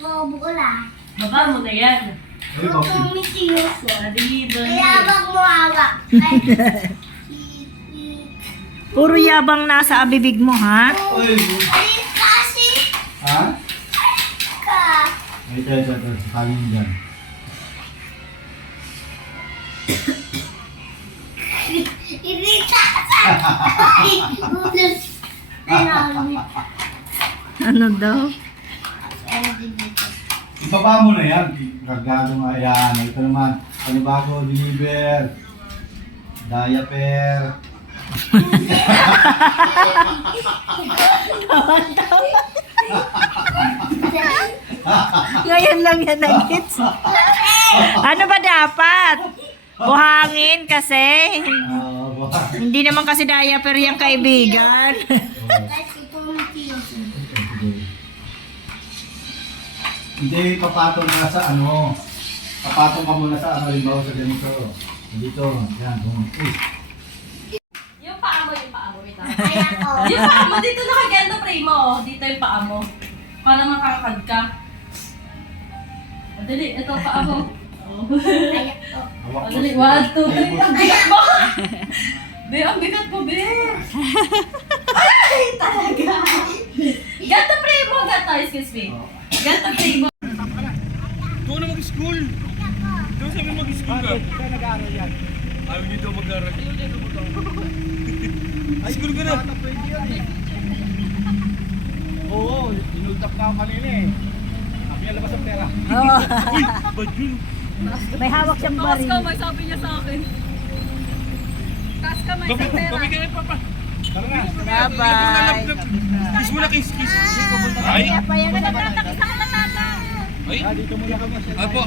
Mabukula. Baba mo na yan. Huwag kang mitiyoso. Nalibang Mayabang mo hawak. Puro yabang nasa abibig mo, ha? Alis kasi Ha? ka. Ay, ito. Sakalin mo dyan. Irita ka. Ano daw? Ibaba mo na yan. Gagado nga yan. Ito naman. Panibago, deliver. Diaper. Ngayon lang yan nag-hits. Ano ba dapat? Buhangin kasi. Hindi naman kasi diaper yung kaibigan. Kasi ito mitiyoso. Hindi, papatong ka sa ano. Papatong ka muna sa ano. Limbawa sa ganito. Dito. Yan. Yung paa mo, wait lang. Ay ako. Yung paa mo, dito nakaganda frame mo. Dito yung paa mo. Para makakad ka. Madali, ito paa mo. Ay ako. Madali, 1, 2, 3. Ang bigat mo! Be, ang bigat mo, be! Ay, talaga! Ganto frame mo, ganto, excuse me. Ganto frame mo. Doon na mag-school. Doon sabi mag-school ka. Saan nag-aaral yan? Ayaw niyo daw mag-aaral. Ay, school ka na. Oo, inultap na ako kanina eh. Kami labas ang pera. Oo. Uy, ba't yun? May hawak siyang baril. may sabi niya sa akin. Taas ka, may Gabi ka na, papa. Tara na. Bye-bye. Kiss mo na, kiss. Ay, Kaya pa yan. ay. Dito muna kami. Apo.